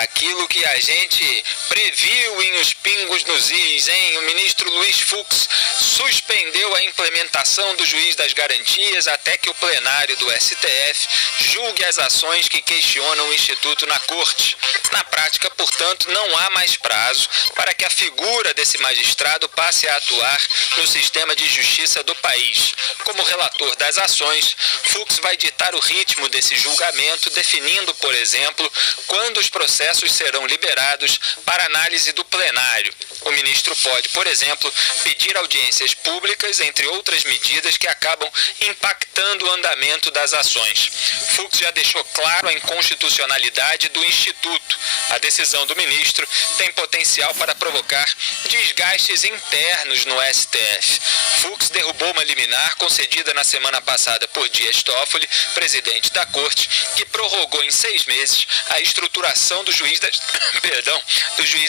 Aquilo que a gente previu em Os Pingos nos Is, hein? O ministro Luiz Fux suspendeu a implementação do juiz das garantias até que o plenário do STF julgue as ações que questionam o Instituto na Corte. Na prática, portanto, não há mais prazo para que a figura desse magistrado passe a atuar no sistema de justiça do país. Como relator das ações, Fux vai ditar o ritmo desse julgamento, definindo, por exemplo, quando os processos serão liberados para análise do plenário. O ministro pode, por exemplo, pedir audiências públicas, entre outras medidas que acabam impactando o andamento das ações. Fux já deixou claro a inconstitucionalidade do Instituto. A decisão do ministro tem potencial para provocar desgastes internos no STF. Fux derrubou uma liminar concedida na semana passada por Dias Toffoli, presidente da Corte, que prorrogou em 6 meses a estruturação do juiz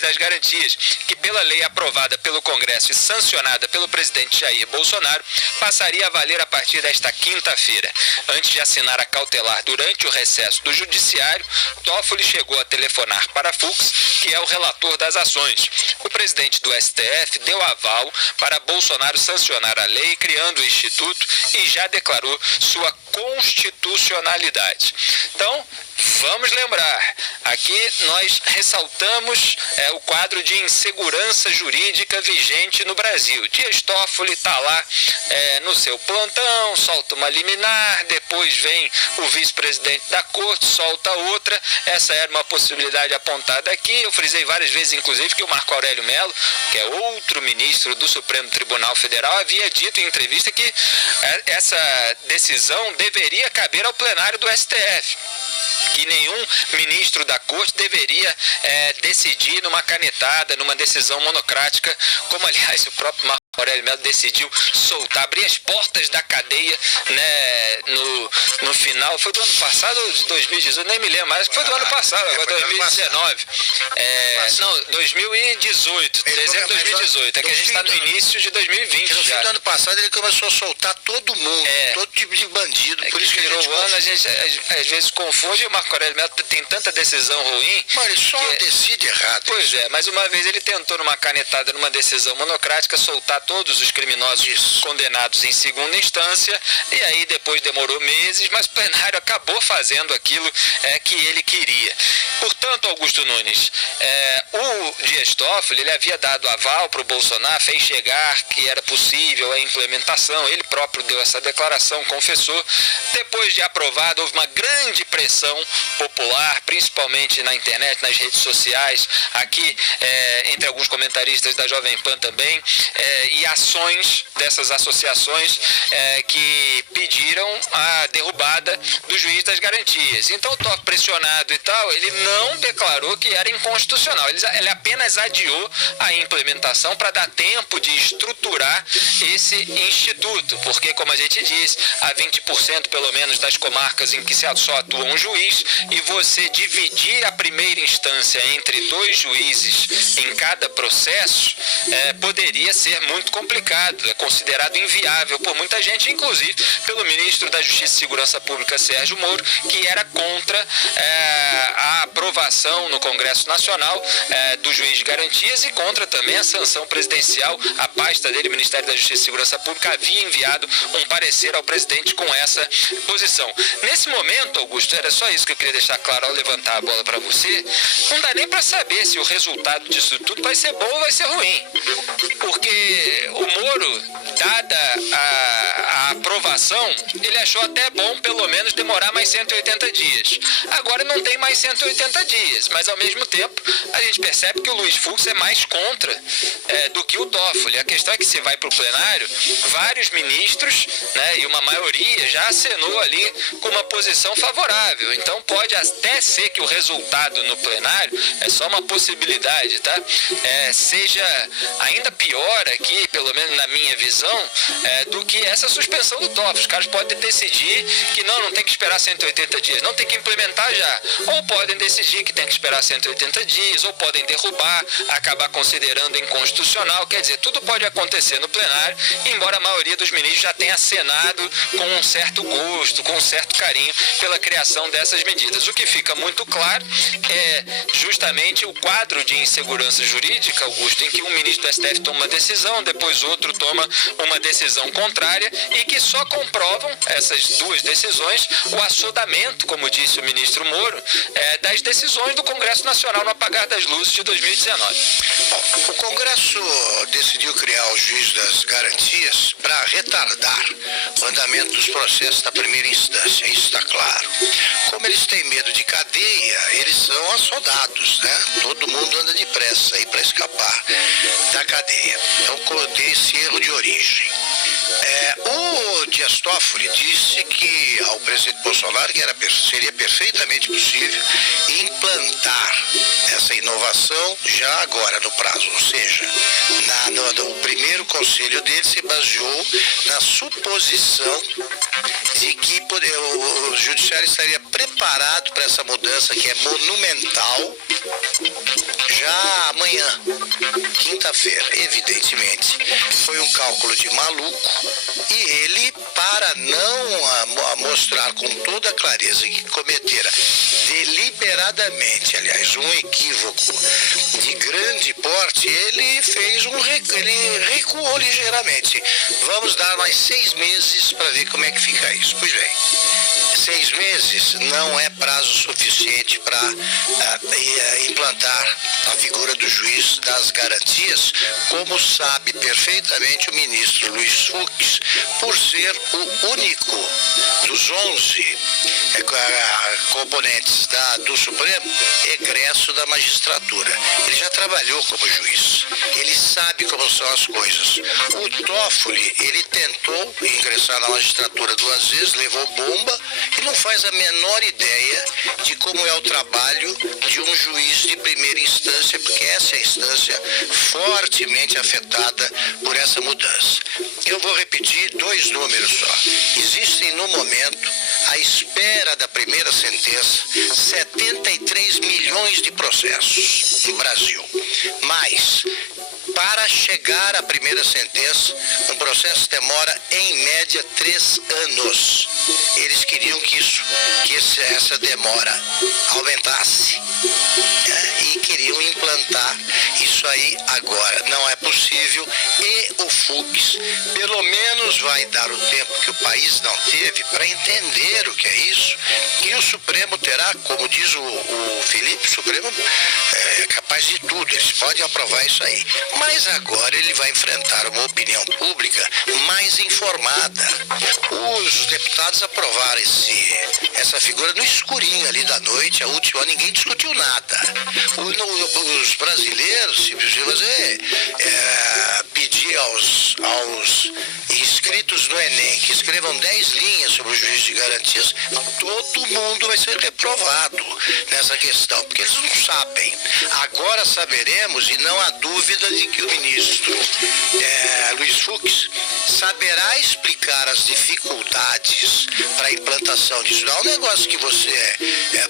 das garantias, que pela lei aprovada pelo Congresso e sancionada pelo presidente Jair Bolsonaro, passaria a valer a partir desta quinta-feira. Antes de assinar a cautelar durante o recesso do Judiciário, Toffoli chegou a telefonar para Fux, que é o relator das ações. O presidente do STF deu aval para Bolsonaro sancionar a lei, criando o Instituto, e já declarou sua constitucionalidade. Então, vamos lembrar, aqui nós ressaltamos o quadro de insegurança jurídica vigente no Brasil. Dias Toffoli está lá no seu plantão, solta uma liminar, depois vem o vice-presidente da Corte, solta outra. Essa era uma possibilidade apontada aqui. Eu frisei várias vezes, inclusive, que o Marco Aurélio Mello, que é outro ministro do Supremo Tribunal Federal, havia dito em entrevista que essa decisão deveria caber ao plenário do STF, que nenhum ministro da Corte deveria decidir numa canetada, numa decisão monocrática, como aliás o próprio Marco Aurélio Mello decidiu soltar, abrir as portas da cadeia, né, no final, foi do ano passado ou de 2018, nem me lembro mais, foi do ano passado, agora 2019. Não, 2018, dezembro de 2018, é que a gente está no início de 2020 no já. fim do ano passado ele começou a soltar todo mundo, todo tipo de bandido, por isso que virou o ano, a gente às vezes confunde, e o Marco Aurélio Mello tem tanta decisão ruim. Mas ele só decide errado. Pois é, mas uma vez ele tentou numa canetada, numa decisão monocrática, soltar todos os criminosos condenados em segunda instância, e aí depois demorou meses, mas o plenário acabou fazendo aquilo que ele queria. Portanto, Augusto Nunes, o Dias Toffoli, ele havia dado aval para o Bolsonaro, fez chegar que era possível a implementação, ele próprio deu essa declaração, confessou. Depois de aprovado, houve uma grande pressão popular, principalmente na internet, nas redes sociais, aqui entre alguns comentaristas da Jovem Pan também, e ações dessas associações que pediram a derrubada do juiz das garantias. Então, o Toffoli, pressionado e tal, ele não declarou que era inconstitucional, ele apenas adiou a implementação para dar tempo de estruturar esse instituto, porque, como a gente diz, há 20% pelo menos das comarcas em que só atua um juiz, e você dividir a primeira instância entre 2 juízes em cada processo poderia ser muito complicado, é considerado inviável por muita gente, inclusive pelo ministro da Justiça e Segurança Pública, Sérgio Moro, que era contra a aprovação no Congresso Nacional do juiz de garantias, e contra também a sanção presidencial. A pasta dele, o Ministério da Justiça e Segurança Pública, havia enviado um parecer ao presidente com essa posição. Nesse momento, Augusto, era só isso que eu queria deixar claro ao levantar a bola para você. Não dá nem para saber se o resultado disso tudo vai ser bom ou vai ser ruim, porque o Moro, dada a aprovação, ele achou até bom pelo menos demorar mais 180 dias. Agora não tem mais 180 dias, mas ao mesmo tempo a gente percebe que o Luiz Fux é mais contra do que o Toffoli. A questão é que, se vai para o plenário, vários ministros, né, e uma maioria já acenou ali com uma posição favorável. Então pode até ser que o resultado no plenário, é só uma possibilidade, tá? Seja ainda pior aqui, pelo menos na minha visão, do que essa suspensão do Toffoli. Os caras podem decidir que não tem que esperar 180 dias, não tem que implementar já. Ou podem decidir que que tem que esperar 180 dias, ou podem derrubar, acabar considerando inconstitucional. Quer dizer, tudo pode acontecer no plenário, embora a maioria dos ministros já tenha acenado com um certo gosto, com um certo carinho pela criação dessas medidas. O que fica muito claro é justamente o quadro de insegurança jurídica, Augusto, em que um ministro do STF toma uma decisão, depois outro toma uma decisão contrária, e que só comprovam essas duas decisões o assodamento, como disse o ministro Moro, das decisões do Congresso Nacional no apagar das luzes de 2019. Bom, o Congresso decidiu criar o juiz das garantias para retardar o andamento dos processos da primeira instância, isso está claro. Como eles têm medo de cadeia, eles são assodados, né? Todo mundo anda depressa aí para escapar da cadeia. Então tem esse erro de origem. O Dias Toffoli disse que ao presidente Bolsonaro que seria perfeitamente possível implantar essa inovação já agora no prazo, ou seja, o primeiro conselho dele se baseou na suposição de que o judiciário estaria preparado para essa mudança que é monumental já amanhã, quinta-feira. Evidentemente, foi um cálculo de maluco e ele, para não mostrar com toda clareza que cometera deliberadamente, aliás, um equívoco de grande porte, ele recuou ligeiramente. Vamos dar mais 6 meses para ver como é que fica isso. Pois bem, 6 meses não é prazo suficiente para implantar a figura do juiz das garantias, como sabe perfeitamente o ministro Luiz Fux, por ser o único dos 11 componentes do Supremo egresso da magistratura. Ele já trabalhou como juiz, ele sabe como são as coisas. O Toffoli, ele tentou ingressar na magistratura 2 vezes, levou bomba e não faz a menor ideia de como é o trabalho de um juiz de primeira instância, porque essa é a instância fortemente afetada por essa mudança. Eu vou repetir 2 números só. Existem no momento, à espera da primeira sentença, 73 milhões de processos no Brasil. Mas, para chegar à primeira sentença, um processo demora, em média, 3 anos. Eles queriam que essa demora aumentasse, e queriam implantar isso aí agora. Não é possível e o Fux, pelo menos, vai dar o tempo que o país não teve para entender o que é isso, e o Supremo terá, como diz o Felipe, o Supremo é capaz de tudo, eles podem aprovar isso aí. Mas agora ele vai enfrentar uma opinião pública mais informada. Os deputados aprovaram essa figura no escurinho ali da noite, a última, ninguém discutiu nada. Os brasileiros, se pedir aos inscritos no Enem que escrevam 10 linhas sobre o juiz de garantias, todo mundo vai ser reprovado nessa questão, porque eles não sabem. Agora saberemos, e não há dúvida de que o ministro Luiz Fux saberá explicar as dificuldades para a implantação disso. Não é um negócio que você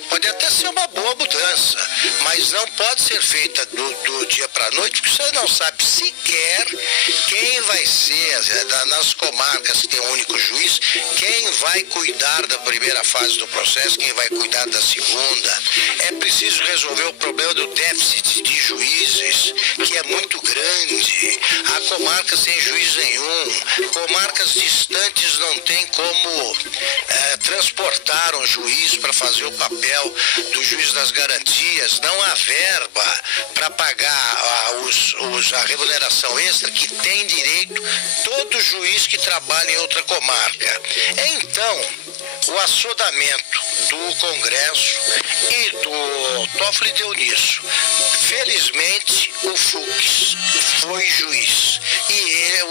pode até ser uma boa mudança, mas não pode ser feita do dia para a noite, porque você não sabe sequer quem vai ser, nas comarcas que tem um único juiz, quem vai cuidar da primeira fase do processo, quem vai cuidar da segunda. É preciso resolver o problema do déficit de juízes, que é muito grande. Há comarcas sem juiz nenhum, comarcas distantes não tem como transportar um juiz para fazer o papel do juiz das garantias, não há verba para pagar a remuneração extra que tem direito todo juiz que trabalha em outra comarca. Então, o assodamento do Congresso e do Toffoli deu nisso. Felizmente, o Fux foi juiz e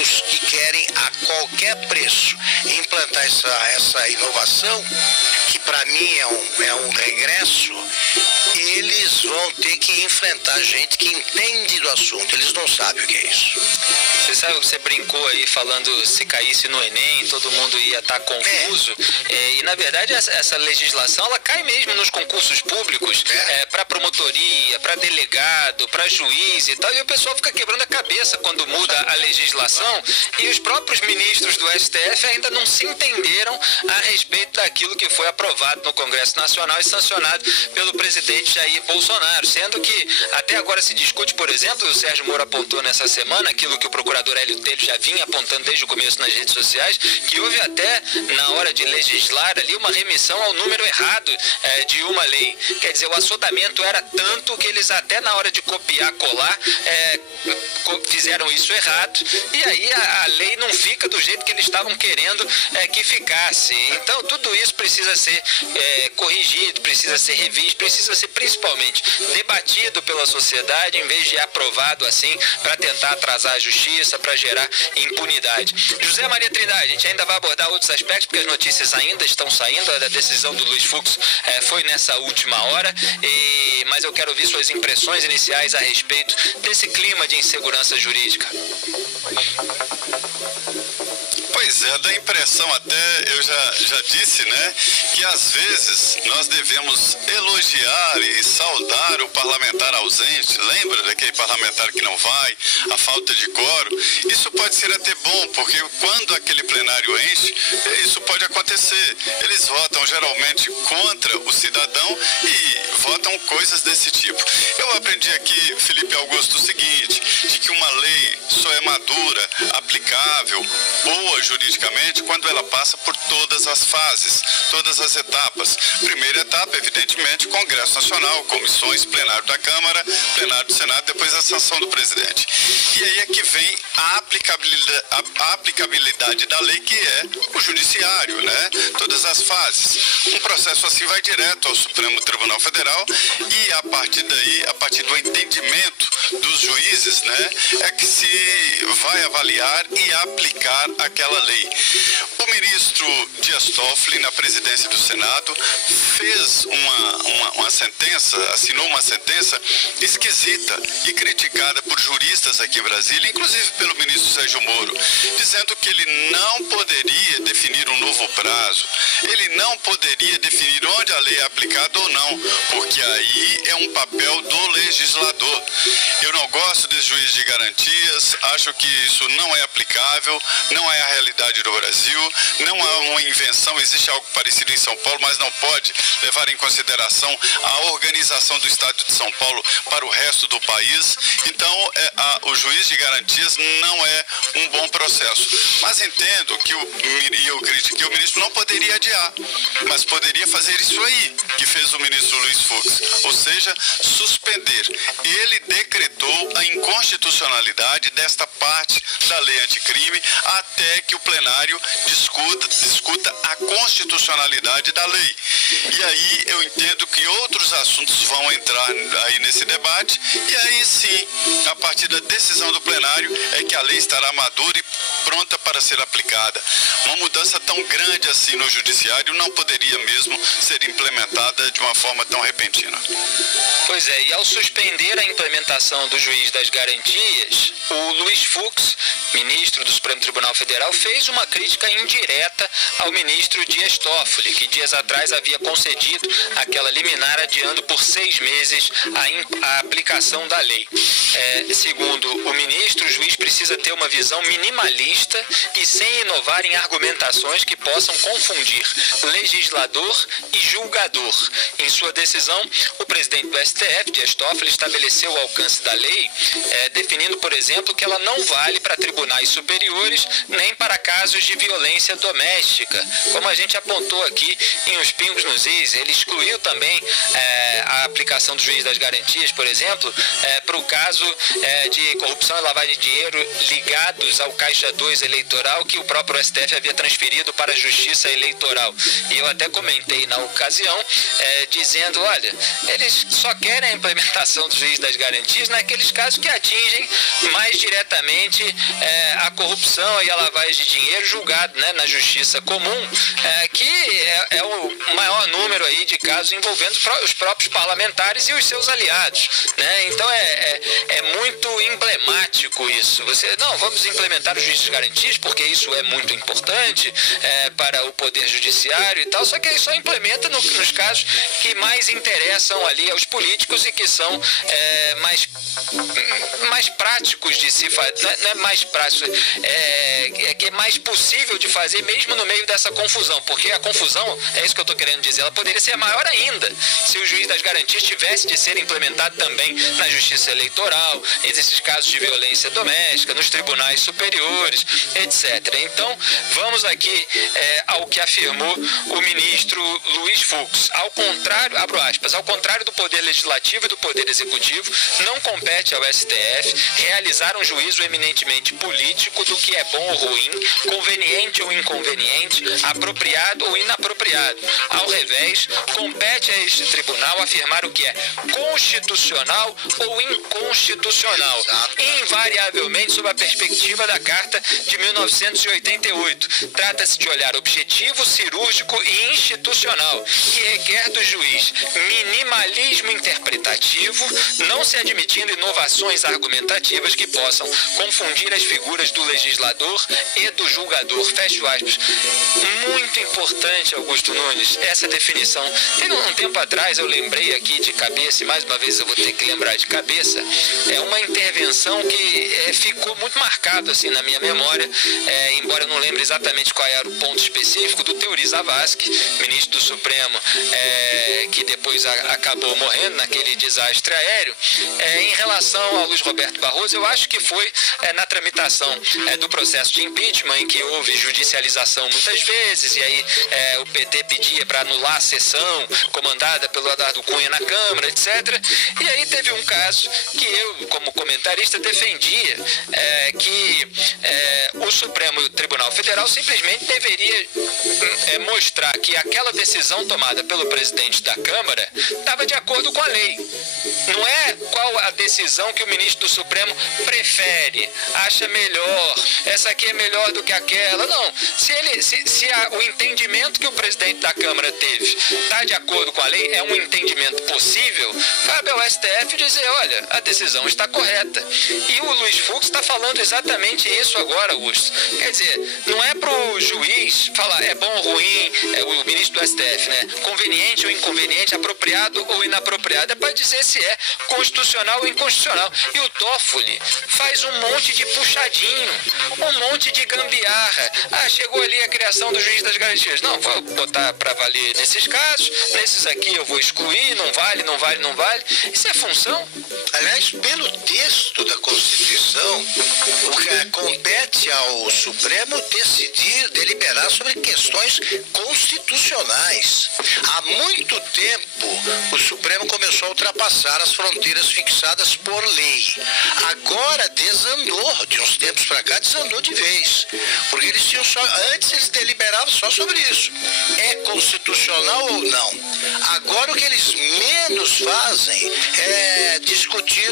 os que querem a qualquer preço implantar essa inovação, que para mim é um regresso, eles vão ter que enfrentar gente que entende do assunto. Eles não sabem o que é isso. Você sabe, você brincou aí falando se caísse no Enem, todo mundo ia estar confuso. E na verdade essa legislação ela cai mesmo nos concursos públicos, para promotoria, para delegado, para juiz e tal. E o pessoal fica quebrando a cabeça quando muda a legislação. E os próprios ministros do STF ainda não se entenderam a respeito daquilo que foi aprovado no Congresso Nacional e sancionado pelo presidente Jair Bolsonaro. Sendo que até agora se discute, por exemplo, o Sérgio Moro apontou nessa semana aquilo que o procurador Hélio Telho já vinha apontando desde o começo nas redes sociais, que houve até, na hora de legislar ali, uma remissão ao número errado de uma lei. Quer dizer, o assodamento era tanto que eles até na hora de copiar, colar, fizeram isso errado, e aí a lei não fica do jeito que eles estavam querendo que ficasse. Então tudo isso precisa ser corrigido, precisa ser revisto, precisa ser principalmente debatido pela sociedade, em vez de aprovado assim para tentar atrasar a justiça, para gerar impunidade. José Maria Trindade, a gente ainda vai abordar outros aspectos, porque as notícias ainda estão saindo. A decisão do Luiz Fux foi nessa última hora, mas eu quero ouvir suas impressões iniciais a respeito desse clima de insegurança jurídica. Pois é, dá impressão até, eu já disse, né, que às vezes nós devemos elogiar e saudar o parlamentar ausente. Lembra daquele parlamentar que não vai, a falta de quórum? Isso pode ser até bom, porque quando aquele plenário enche, isso pode acontecer. Eles votam geralmente contra o cidadão e votam coisas desse tipo. Eu aprendi aqui, Felipe Augusto, o seguinte, de que uma lei só é madura, aplicável, boa juridicamente, quando ela passa por todas as fases, todas as etapas. Primeira etapa, evidentemente, Congresso Nacional, comissões, plenário da Câmara, plenário do Senado, depois a sanção do presidente. E aí é que vem a aplicabilidade da lei, que é o judiciário, né? Todas as fases. Um processo assim vai direto ao Supremo Tribunal Federal e a partir daí, a partir do entendimento dos juízes, né, é que se vai avaliar e aplicar aquela lei. O ministro Dias Toffoli, na presidência do Senado, fez uma sentença, assinou uma sentença esquisita e criticada por juristas aqui em Brasília, inclusive pelo ministro Sérgio Moro, dizendo que ele não poderia definir um novo prazo, ele não poderia definir onde a lei é aplicada ou não, porque aí é um papel do legislador. Eu não gosto desse juiz de garantias, acho que isso não é aplicável, não é a realidade do Brasil, não é uma invenção, existe algo parecido em São Paulo, mas não pode levar em consideração a organização do Estado de São Paulo para o resto do país. Então, o juiz de garantias não é um bom processo. Mas entendo que eu critiquei, o ministro não poderia adiar, mas poderia fazer isso aí, que fez o ministro Luiz Fux, ou seja, suspender. Ele decretou a inconstitucionalidade desta parte da lei anticrime até que o plenário discuta a constitucionalidade da lei. E aí eu entendo que outros assuntos vão entrar aí nesse debate, e aí sim, a partir da decisão do plenário, é que a lei estará madura e pronta para ser aplicada. Uma mudança tão grande assim no judiciário não poderia mesmo ser implementada de uma forma tão repentina. Pois é, e ao suspender a implementação do juiz das garantias, o Luiz Fux, ministro do Supremo Tribunal Federal, fez uma crítica indireta ao ministro Dias Toffoli, que dias atrás havia concedido aquela liminar adiando por 6 meses a aplicação da lei. Segundo o ministro, o juiz precisa ter uma visão minimalista e sem inovar em argumentações que possam confundir legislador e julgador. Em sua decisão, o presidente do STF, Dias Toffoli, estabeleceu o alcance da lei, definindo, por exemplo, que ela não vale para tribunais superiores nem para casos de violência doméstica. Como a gente apontou aqui em Os Pingos nos Is, ele excluiu também a aplicação do juiz das garantias, por exemplo, para o caso de corrupção e lavagem de dinheiro ligados ao Caixa 2 eleitoral, que o próprio STF havia transferido para a Justiça Eleitoral. E eu até comentei na ocasião, dizendo, olha, eles só querem a implementação do juiz das garantias naqueles casos que atingem mais diretamente a corrupção e a lavagem de dinheiro julgado, né, na Justiça Comum, que é o maior número aí de casos envolvendo os próprios parlamentares. parlamentares e os seus aliados, né? Então é muito emblemático isso. Não, vamos implementar os juízes de garantias porque isso é muito importante para o Poder Judiciário e tal, só que ele só implementa nos casos que mais interessam ali aos políticos e que são mais práticos de se fazer, não é mais prático, que é mais possível de fazer mesmo no meio dessa confusão, porque a confusão, é isso que eu estou querendo dizer, ela poderia ser maior ainda se o juiz das garantias tivesse de ser implementado também na justiça eleitoral, nesses casos de violência doméstica, nos tribunais superiores, etc. Então, vamos aqui ao que afirmou o ministro Luiz Fux. Ao contrário, abro aspas, ao contrário do Poder Legislativo e do Poder Executivo, não compete ao STF realizar um juízo eminentemente político do que é bom ou ruim, conveniente ou inconveniente, apropriado ou inapropriado. Ao revés, compete a este tribunal afirmar o que é constitucional ou inconstitucional, invariavelmente sob a perspectiva da Carta de 1988. Trata-se de olhar objetivo, cirúrgico e institucional, que requer do juiz minimalismo interpretativo, não se admitindo inovações argumentativas que possam confundir as figuras do legislador e do julgador. Fecho aspas. Muito importante, Augusto Nunes, essa definição. Teve um tempo atrás, eu lembrei aqui de cabeça, e mais uma vez eu vou ter que lembrar de cabeça, uma intervenção que ficou muito marcado assim, na minha memória, embora eu não lembre exatamente qual era o ponto específico, do Teori Zavascki, ministro do Supremo, que depois acabou morrendo naquele desastre aéreo, em relação ao Luiz Roberto Barroso. Eu acho que foi na tramitação do processo de impeachment, em que houve judicialização muitas vezes, e aí o PT pedia para anular a sessão comandada pelo Eduardo Cunha na Câmara, etc. E aí teve um caso que eu, como comentarista, defendia que o Supremo Tribunal Federal simplesmente deveria mostrar que aquela decisão tomada pelo presidente da Câmara estava de acordo com a lei. Não é qual a decisão que o ministro do Supremo prefere, acha melhor, essa aqui é melhor do que aquela. Não, se o entendimento que o presidente da Câmara teve está de acordo com a lei, é um entendimento possível, cabe ao STF dizer, olha, a decisão está correta. E o Luiz Fux está falando exatamente isso agora, Augusto. Quer dizer, não é para o juiz falar é bom ou ruim, o ministro do STF, né? Conveniente ou inconveniente, apropriado ou inapropriado, é para dizer se é constitucional ou inconstitucional. E o Toffoli faz um monte de puxadinho, um monte de gambiarra. Chegou ali a criação do juiz das garantias. Não, vou botar para valer nesses casos, nesses aqui eu vou excluir, não vale, não vale, não vale. Isso é função? Aliás, pelo texto da Constituição, o que compete ao Supremo decidir, deliberar sobre questões constitucionais. Há muito tempo, o Supremo começou a ultrapassar as fronteiras fixadas por lei. Agora desandou, de uns tempos para cá, desandou de vez. Porque eles tinham antes eles deliberavam só sobre isso. É constitucional ou não? Agora o que eles menos fazem é discutir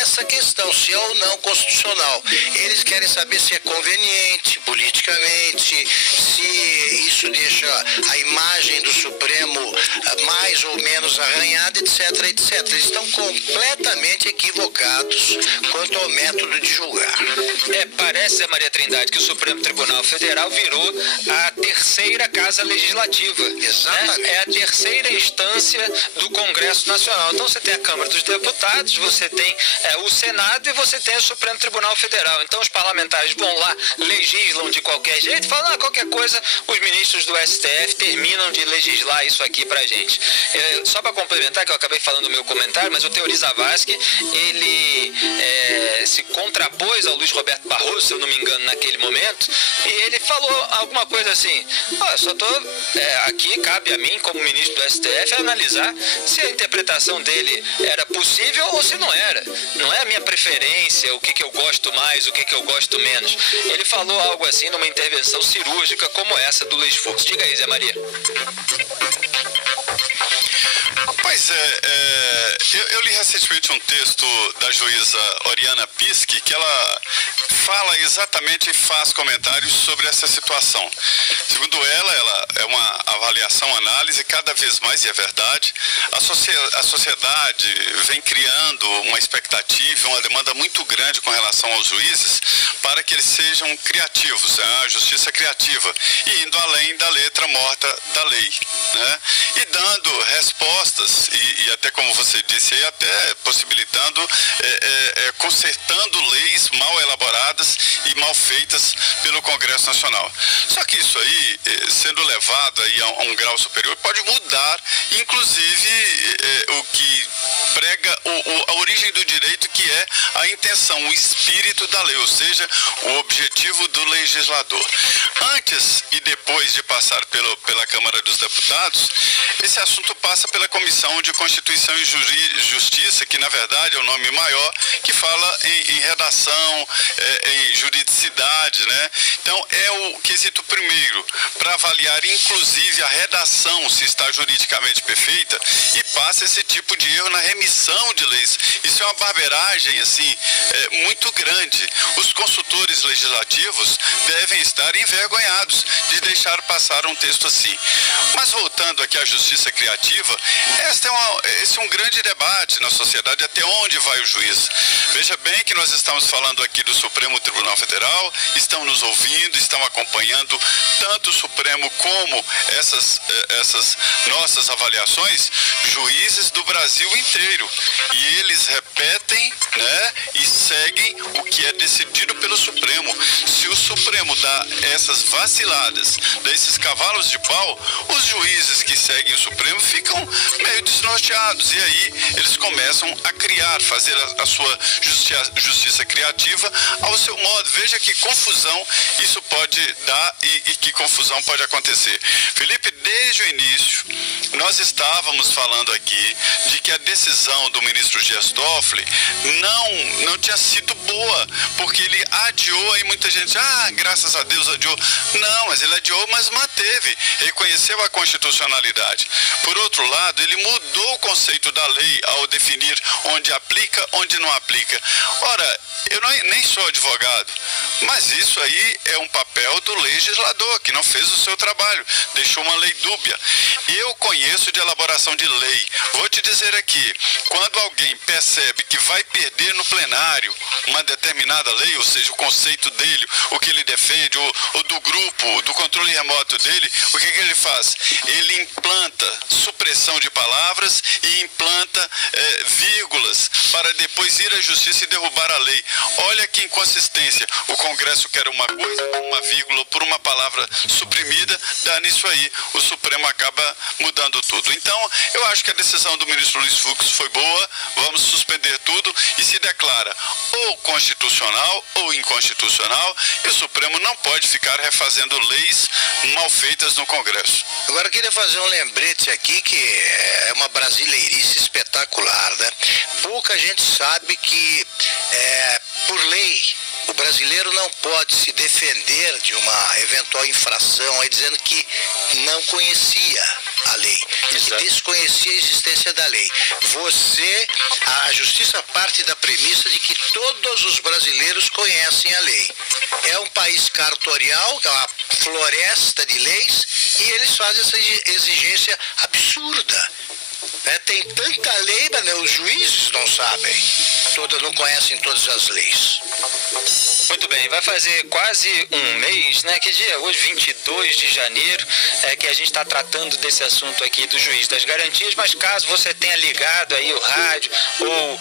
essa questão, se é ou não constitucional. Eles querem saber se é conveniente politicamente, se isso deixa a imagem do Supremo mais ou menos arranhada, etc, etc. Eles estão completamente equivocados quanto ao método de julgar. Parece, Maria Trindade, que o Supremo Tribunal Federal virou a terceira casa legislativa. Exatamente. Né? É a terceira instância do Congresso Nacional. Então você tem a Câmara dos Deputados, você tem o Senado e você tem o Supremo Tribunal Federal. Então os parlamentares vão lá, legislam de qualquer jeito, falam qualquer coisa, os ministros do STF terminam de legislar isso aqui pra gente. Só para complementar, que eu acabei falando no meu comentário, mas o Teori Zavascki, ele se contrapôs ao Luiz Roberto Barroso, se eu não me engano, naquele momento, e ele falou alguma coisa assim, só estou aqui, cabe a mim, como ministro do STF, analisar se a interpretação dele era possível ou se não era. Não é a minha preferência, o que eu gosto mais, o que eu gosto menos. Ele falou algo assim numa intervenção cirúrgica como essa do Luiz Fux. Diga aí, Zé Maria. Pois eu li recentemente um texto da juíza Oriana Pischi, que ela fala exatamente e faz comentários sobre essa situação. Segundo ela é uma avaliação, análise, cada vez mais, e é verdade, a sociedade vem criando uma expectativa, uma demanda muito grande com relação aos juízes para que eles sejam criativos, a justiça criativa, e indo além da letra morta da lei, né? E dando respostas, e até como você disse, aí, até possibilitando, consertando leis mal elaboradas e mal feitas pelo Congresso Nacional. Só que isso aí, sendo levado aí a um grau superior, pode mudar, inclusive, o que prega a origem do direito, que é a intenção, o espírito da lei, ou seja, o objetivo do legislador. Antes e depois de passar pela Câmara dos Deputados, esse assunto passa pela Comissão de Constituição e Justiça, que na verdade é o nome maior, que fala em redação, em juridicidade, né? Então é o quesito primeiro, para avaliar inclusive a redação, se está juridicamente perfeita, e passa esse tipo de erro na remissão de leis. Isso é uma barbeiragem, assim, muito grande. Os consultores legislativos devem estar envergonhados de deixar passar um texto assim. Mas voltando aqui à justiça criativa, esse é um grande debate na sociedade, até onde vai o juiz. Veja bem que nós estamos falando aqui do Supremo Tribunal Federal, estão nos ouvindo, estão acompanhando tanto o Supremo como essas nossas avaliações, juízes do Brasil inteiro. E eles repetem, né, e seguem o que é decidido pelo Supremo. Se o Supremo dá essas vaciladas, dá esses cavalos de pau, os juízes que seguem o Supremo ficam meio desnorteados, e aí eles começam a criar, fazer a sua justiça criativa ao seu modo. Veja que confusão isso pode dar e que confusão pode acontecer. Felipe, desde o início, nós estávamos falando aqui de que a decisão do ministro Dias Toffoli não tinha sido boa, porque ele adiou, aí muita gente, graças a Deus adiou. Não, mas ele adiou, mas manteve, reconheceu a constitucionalidade. Por outro lado, ele mudou o conceito da lei ao definir onde aplica, onde não aplica. Ora, eu nem sou advogado, mas isso aí é um papel do legislador, que não fez o seu trabalho, deixou uma lei dúbia. Eu conheço de elaboração de lei. Vou te dizer aqui, quando alguém percebe que vai perder no plenário uma determinada lei, ou seja, o conceito dele, o que ele defende, ou do grupo, do controle remoto dele, o que ele faz? Ele implanta supressão de palavras e implanta vírgulas para depois ir à justiça e derrubar a lei. Olha que inconsistência. O Congresso quer uma coisa, uma vírgula, por uma palavra suprimida, dá nisso aí. O Supremo acaba mudando tudo. Então, eu acho que a decisão do ministro Luiz Fux foi boa, vamos suspender tudo e se declara ou constitucional ou inconstitucional, e o Supremo não pode ficar refazendo leis mal feitas no Congresso. Agora eu queria fazer um lembrete aqui que é uma brasileirice espetacular, né? Pouca gente sabe que, por lei, o brasileiro não pode se defender de uma eventual infração aí dizendo que não conhecia a lei, que desconhecia a existência da lei. A justiça parte da premissa de que todos os brasileiros conhecem a lei. É um país cartorial, é uma floresta de leis, e eles fazem essa exigência absurda. Tem tanta lei, mas os juízes não sabem, não conhecem todas as leis. Muito bem, vai fazer quase um mês, né? Que dia? Hoje, 22 de janeiro, que a gente está tratando desse assunto aqui do juiz das garantias, mas caso você tenha ligado aí o rádio ou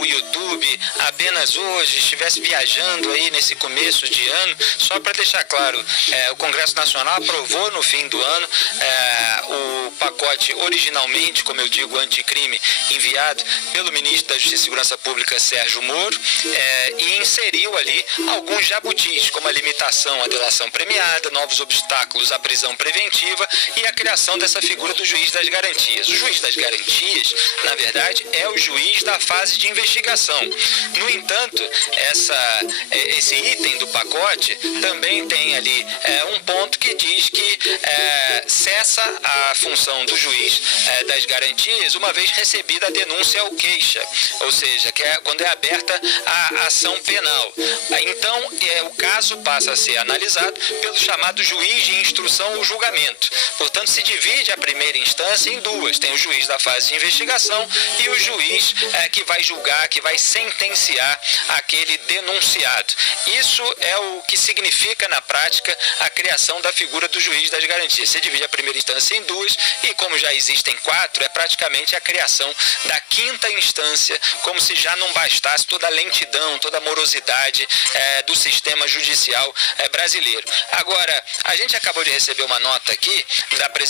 o YouTube apenas hoje, estivesse viajando aí nesse começo de ano, só para deixar claro, o Congresso Nacional aprovou no fim do ano o pacote originalmente, como eu digo, anticrime, enviado pelo ministro da Justiça e Segurança Pública, República Sérgio Moro e inseriu ali alguns jabutis, como a limitação à delação premiada, novos obstáculos à prisão preventiva e a criação dessa figura do juiz das garantias. O juiz das garantias, na verdade, é o juiz da fase de investigação. No entanto, esse item do pacote também tem ali um ponto que diz que cessa a função do juiz das garantias uma vez recebida a denúncia ou queixa, ou seja, que é quando é aberta a ação penal. Então, o caso passa a ser analisado pelo chamado juiz de instrução ou julgamento. Portanto, se divide a primeira instância em duas. Tem o juiz da fase de investigação e o juiz que vai julgar, que vai sentenciar aquele denunciado. Isso é o que significa, na prática, a criação da figura do juiz das garantias. Você divide a primeira instância em duas e, como já existem 4, é praticamente a criação da 5ª instância, como se já não bastasse toda a lentidão, toda a morosidade do sistema judicial brasileiro. Agora, a gente acabou de receber uma nota aqui da presidente